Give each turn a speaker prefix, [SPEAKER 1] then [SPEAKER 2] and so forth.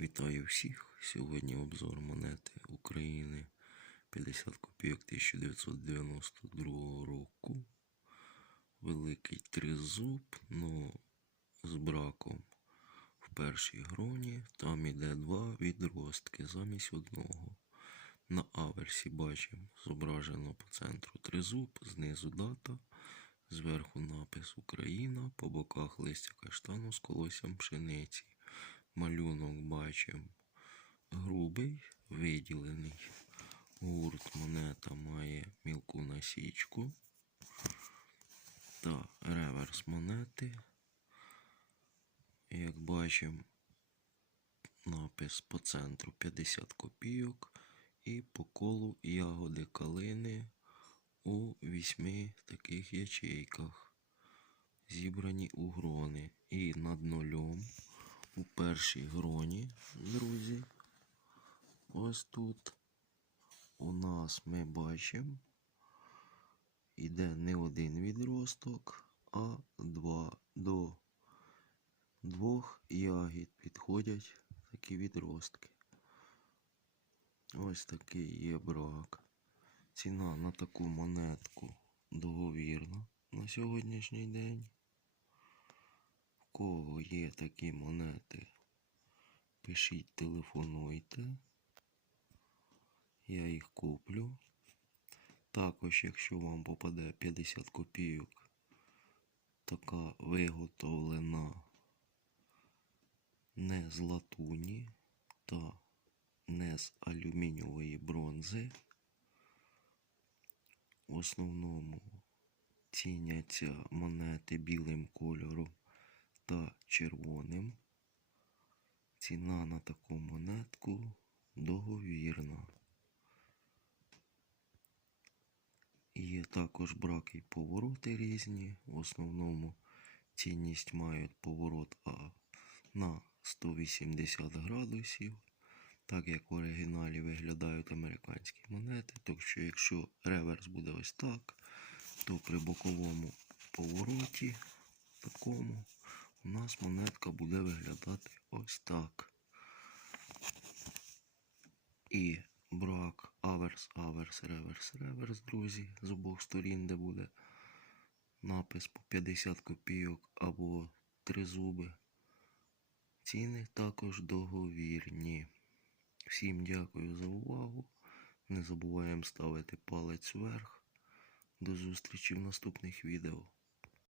[SPEAKER 1] Вітаю всіх! Сьогодні обзор монети України 50 копійок 1992 року. Великий тризуб, но з браком в першій гроні. Там іде два відростки замість одного. На аверсі бачимо зображено по центру тризуб, знизу дата, зверху напис Україна, по боках листя каштану з колоссям пшениці. Малюнок бачимо грубий, виділений. Гурт монета має мілку насічку та реверс монети. Як бачимо, напис по центру 50 копійок і по колу ягоди калини у вісьми таких ячейках, зібрані у грони. І над нульом у першій гроні, друзі, ось тут у нас ми бачимо, іде не один відросток, а два до двох ягід підходять такі відростки. Ось такий є брак. Ціна на таку монетку договірна на сьогоднішній день. Кого є такі монети, пишіть, телефонуйте. Я їх куплю. Також, якщо вам попаде 50 копійок, така виготовлена не з латуні та не з алюмінієвої бронзи. В основному ціняться монети білим кольором та червоним. Ціна на таку монетку договірна. Є також браки і повороти різні. В основному цінність мають поворот А на 180 градусів, так як в оригіналі виглядають американські монети. Так що, якщо реверс буде ось так, то при боковому повороті такому у нас монетка буде виглядати ось так. І брак, аверс, аверс, реверс, реверс, друзі, з обох сторін, де буде напис по 50 копійок або три зуби. Ціни також договірні. Всім дякую за увагу. Не забуваємо ставити палець вверх. До зустрічі в наступних відео.